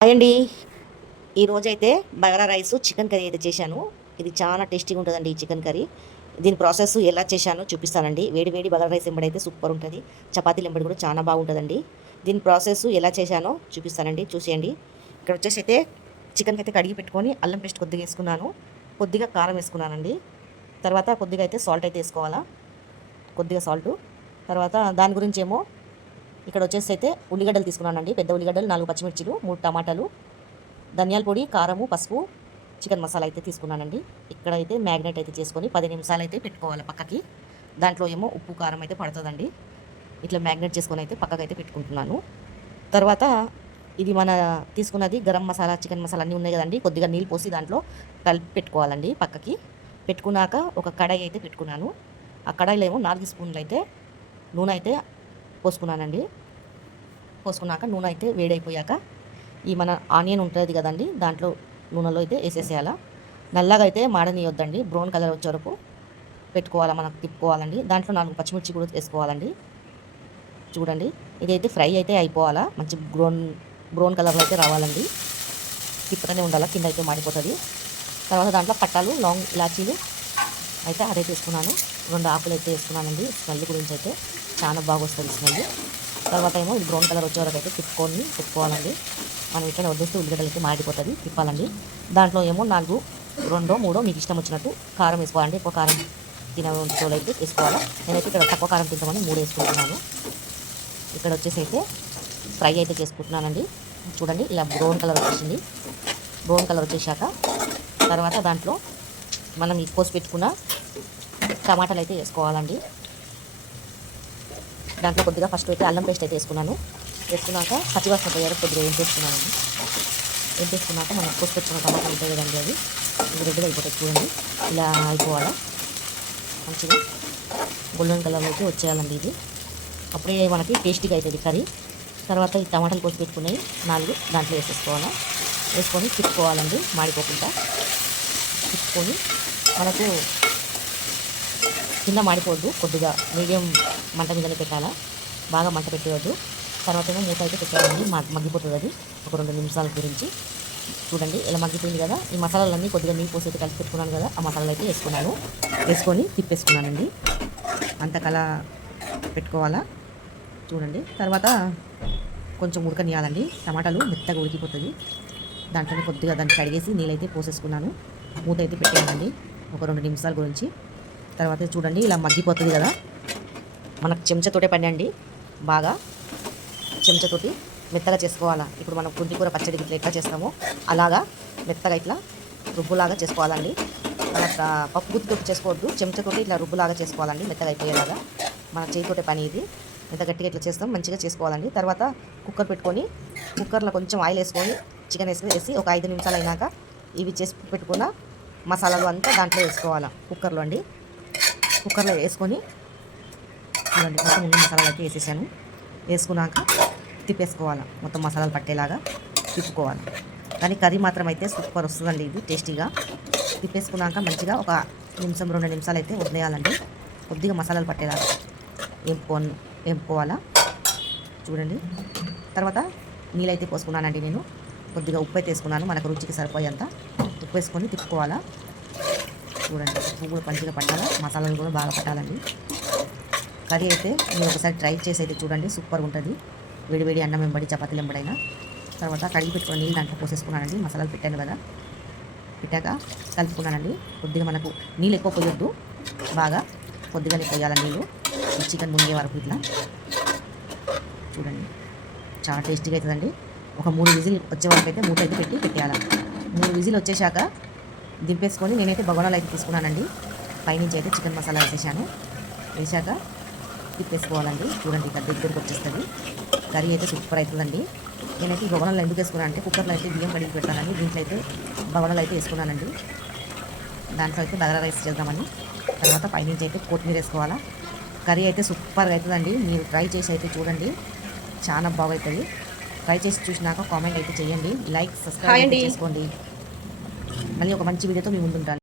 Hi అండి. ఈరోజైతే bagara rice chicken curry అయితే చేశాను. ఇది చాలా టేస్టీగా ఉంటుందండి ఈ చికెన్ కర్రీ. దీని ప్రాసెస్ ఎలా చేశానో చూపిస్తానండి. వేడి వేడి బగారా రైస్ ఎంబడైతే సూపర్ ఉంటుంది. చపాతీలు ఎంబడి కూడా చాలా బాగుంటుందండి. దీని ప్రాసెస్ ఎలా చేశానో చూపిస్తానండి, చూసేయండి. ఇక్కడ వచ్చేసి అయితే చికెన్కి అయితే కడిగి పెట్టుకొని అల్లం పేస్ట్ కొద్దిగా వేసుకున్నాను, కొద్దిగా కారం వేసుకున్నానండి. తర్వాత కొద్దిగా అయితే సాల్ట్ అయితే వేసుకోవాలా, కొద్దిగా సాల్టు. తర్వాత దాని గురించి ఏమో ఇక్కడ వచ్చేసి అయితే ఉల్లిగడ్డలు తీసుకున్నానండి. పెద్ద ఉల్లిగడ్డలు, 4 పచ్చిమిర్చిలు, 3 టమాటాలు, ధనియాల పొడి, కారము, పసుపు, చికెన్ మసాలా అయితే తీసుకున్నానండి. ఇక్కడైతే మ్యాగ్నేట్ అయితే చేసుకొని 10 నిమిషాలు అయితే పెట్టుకోవాలి పక్కకి. దాంట్లో ఏమో ఉప్పు కారం అయితే పడుతుందండి. ఇట్లా మ్యాగ్నేట్ చేసుకొని అయితే పక్కకు అయితే పెట్టుకుంటున్నాను. తర్వాత ఇది మన తీసుకున్నది గరం మసాలా, చికెన్ మసాలా అన్నీ ఉన్నాయి కదండి. కొద్దిగా నీళ్ళు పోసి దాంట్లో కలిపి పెట్టుకోవాలండి పక్కకి. పెట్టుకున్నాక ఒక కడాయి అయితే పెట్టుకున్నాను. ఆ కడాయిలో ఏమో 4 స్పూన్లు అయితే నూనె అయితే పోసుకున్నానండి. పోసుకున్నాక నూనె అయితే వేడైపోయాక ఈ మన ఆనియన్ ఉంటుంది కదండి, దాంట్లో నూనెలో అయితే వేసేసేయాల. నల్లగా అయితే మాడనీయొద్దండి, బ్రౌన్ కలర్ వచ్చే వరకు పెట్టుకోవాలా, మనకు తిప్పుకోవాలండి. దాంట్లో 4 పచ్చిమిర్చి కూడా వేసుకోవాలండి. చూడండి, ఇదైతే ఫ్రై అయితే అయిపోవాలా, మంచి బ్రౌన్ కలర్లో అయితే రావాలండి. తిప్పుతూనే ఉండాలి, కింద అయితే మాడిపోతుంది. తర్వాత దాంట్లో పట్టాలు, లాంగ్ ఇలాచీలు అయితే అదైతే వేసుకున్నాను. 2 ఆకులు అయితే వేసుకున్నానండి. స్మెల్ గురించి అయితే చాలా బాగా వస్తుంది స్మెల్. తర్వాత ఏమో ఇది బ్రౌన్ కలర్ వచ్చే వరకు అయితే తిప్పుకోవాలండి. మనం ఇట్లా వదిలేస్తే ఉల్లిగడ్డలు అయితే మాడిపోతుంది, తిప్పాలండి. దాంట్లో ఏమో 4, 2, 3 మీకు ఇష్టం వచ్చినట్టు కారం వేసుకోవాలండి. ఎక్కువ కారం తినే వాళ్ళు అయితే వేసుకోవాలి. నేనైతే ఇక్కడ తక్కువ కారం తింటామని 3 వేసుకుంటున్నాను. ఇక్కడ వచ్చేసి అయితే ఫ్రై అయితే చేసుకుంటున్నానండి. చూడండి, ఇలా బ్రౌన్ కలర్ వచ్చేసింది. బ్రౌన్ కలర్ వచ్చేసాక తర్వాత దాంట్లో మనం కోసి పెట్టుకున్న టమాటాలు అయితే వేసుకోవాలండి. దాంట్లో కొద్దిగా ఫస్ట్ అయితే అల్లం పేస్ట్ అయితే వేసుకున్నాను. వేసుకున్నాక పచ్చివాసన పోయారు కొద్దిగా ఏం చేసుకున్నానండి. ఏం చేసుకున్నాక మనం కోసి పెట్టుకున్న టమాటాలు ఉంటాయి కదండి, అది ఇది రెడ్డిగా అయిపోతుంది. చూడండి, ఇలా అయిపోవాలా, మంచిగా గోల్డెన్ కలర్ అయితే వచ్చేయాలండి. ఇది అప్పుడే మనకి టేస్టీగా అవుతుంది కర్రీ. తర్వాత ఈ టమాటాలు కోసి పెట్టుకునేవి 4 దాంట్లో వేసేసుకోవాలా. వేసుకొని తిప్పుకోవాలండి, మాడిపోకుండా తిప్పుకొని మనకు కింద మాడిపోవద్దు, కొద్దిగా మీడియం మంట మీదనే పెట్టాలా, బాగా మంట పెట్టేయద్దు. తర్వాత ఏమో మూత అయితే పెట్టాలండి, మగ్గిపోతుంది అది ఒక 2 నిమిషాల గురించి. చూడండి, ఇలా మగ్గిపోయింది కదా. ఈ మసాలాలన్నీ కొద్దిగా నీళ్ళు పోసి అయితే కలిపి పెట్టుకున్నాను కదా, ఆ మసాలాలు అయితే వేసుకున్నాను. వేసుకొని తిప్పేసుకున్నానండి. అంతకలా పెట్టుకోవాలా. చూడండి, తర్వాత కొంచెం ఉడకనియాలండి. టమాటాలు మెత్తగా ఉడికిపోతుంది. దాంట్లోనే కొద్దిగా దాన్ని కడిగేసి నీళ్ళైతే పోసేసుకున్నాను. మూత అయితే పెట్టేయాలండి ఒక 2 నిమిషాల గురించి. తర్వాత చూడండి, ఇలా మగ్గిపోతుంది కదా. మనకు చెంచాతోటే పండండి, బాగా చెంచాతోటి మెత్తగా చేసుకోవాలా. ఇప్పుడు మనం పుంటికూర పచ్చడి ఇట్లా ఎట్లా చేస్తామో అలాగా మెత్తగా ఇట్లా రుబ్బులాగా చేసుకోవాలండి. మన పప్పు గుత్తితో చేసుకోవద్దు, చెంచాతోటి ఇట్లా రుబ్బులాగా చేసుకోవాలండి, మెత్తగా అయిపోయేలాగా. మన చేతితోటే పని ఇది. ఎంత గట్టిగా ఇట్లా చేస్తాం, మంచిగా చేసుకోవాలండి. తర్వాత కుక్కర్ పెట్టుకొని కుక్కర్లో కొంచెం ఆయిల్ వేసుకొని చికెన్ వేసి ఒక 5 నిమిషాలు అయినాక ఇవి చేసి పెట్టుకున్న మసాలాలు అంతా దాంట్లో వేసుకోవాలా కుక్కర్లో అండి. కుక్కర్లో వేసుకొని చూడండి, మొత్తం ఉన్న మసాలాలు అయితే వేసేసాను. వేసుకున్నాక తిప్పేసుకోవాలి, మొత్తం మసాలాలు పట్టేలాగా తిప్పుకోవాలి. కానీ కర్రీ మాత్రం అయితే సూపర్ వస్తుందండి, ఇది టేస్టీగా. తిప్పేసుకున్నాక మంచిగా ఒక 1-2 నిమిషాలు అయితే వదిలేయాలండి, కొద్దిగా మసాలాలు పట్టేలాగా వేపుకోవాలా. చూడండి, తర్వాత నీళ్ళైతే పోసుకున్నానండి నేను. కొద్దిగా ఉప్పు అయితే వేసుకున్నాను, మనకు రుచికి సరిపోయేంత ఉప్పు వేసుకొని తిప్పుకోవాలా. చూడండి, ఉప్పు కూడా మంచిగా పట్టాలా, మసాలాలు కూడా బాగా పట్టాలండి. కర్రీ అయితే మీరు ఒకసారి ట్రై చేసి అయితే చూడండి, సూపర్గా ఉంటుంది. వేడివేడి అన్నం వెంబడి, చపాతీలు వెంబడైనా. తర్వాత కడిగి పెట్టుకున్న నీళ్ళు దాంట్లో పోసేసుకున్నానండి. మసాలాలు పెట్టాను కదా, పెట్టాక కలుపుకున్నానండి. కొద్దిగా మనకు నీళ్ళు ఎక్కువ పోయొద్దు, బాగా కొద్దిగానే పోయాలి నీళ్ళు, చికెన్ మునిగే వరకు. ఇట్లా చూడండి, చాలా టేస్టీగా అవుతుందండి. ఒక 3 విజిల్ వచ్చే వరకు అయితే మూత అయితే పెట్టేయాలి. 3 విజిల్ వచ్చేసాక దింపేసుకొని నేనైతే బగోనాలు అయితే తీసుకున్నానండి. పైనుంచి అయితే చికెన్ మసాలా వేసేసాను. వేసాక తిప్పేసుకోవాలండి. చూడండి, ఇక్కడ దగ్గరికి వచ్చేస్తుంది. కర్రీ అయితే సూపర్ అవుతుందండి. నేనైతే ఈ బగోనాలు ఎందుకు వేసుకున్నాను అంటే కుక్కర్లో అయితే బియ్యం కడిగి పెడతానండి, దీంట్లో అయితే బగోనాలు అయితే వేసుకున్నానండి. దాంట్లో అయితే బగారా రైస్ చేద్దామని. తర్వాత పైనుంచి అయితే కొత్తిమీర వేసుకోవాలా. కర్రీ అయితే సూపర్గా అవుతుందండి. మీరు ట్రై చేసి అయితే చూడండి, చాలా బాగవుతుంది. ట్రై చేసి చూసినాక కామెంట్ అయితే చేయండి, లైక్ సబ్స్క్రైబ్ చేసుకోండి. మళ్ళీ ఒక మంచి వీడియోతో మీ ముందుంటాను.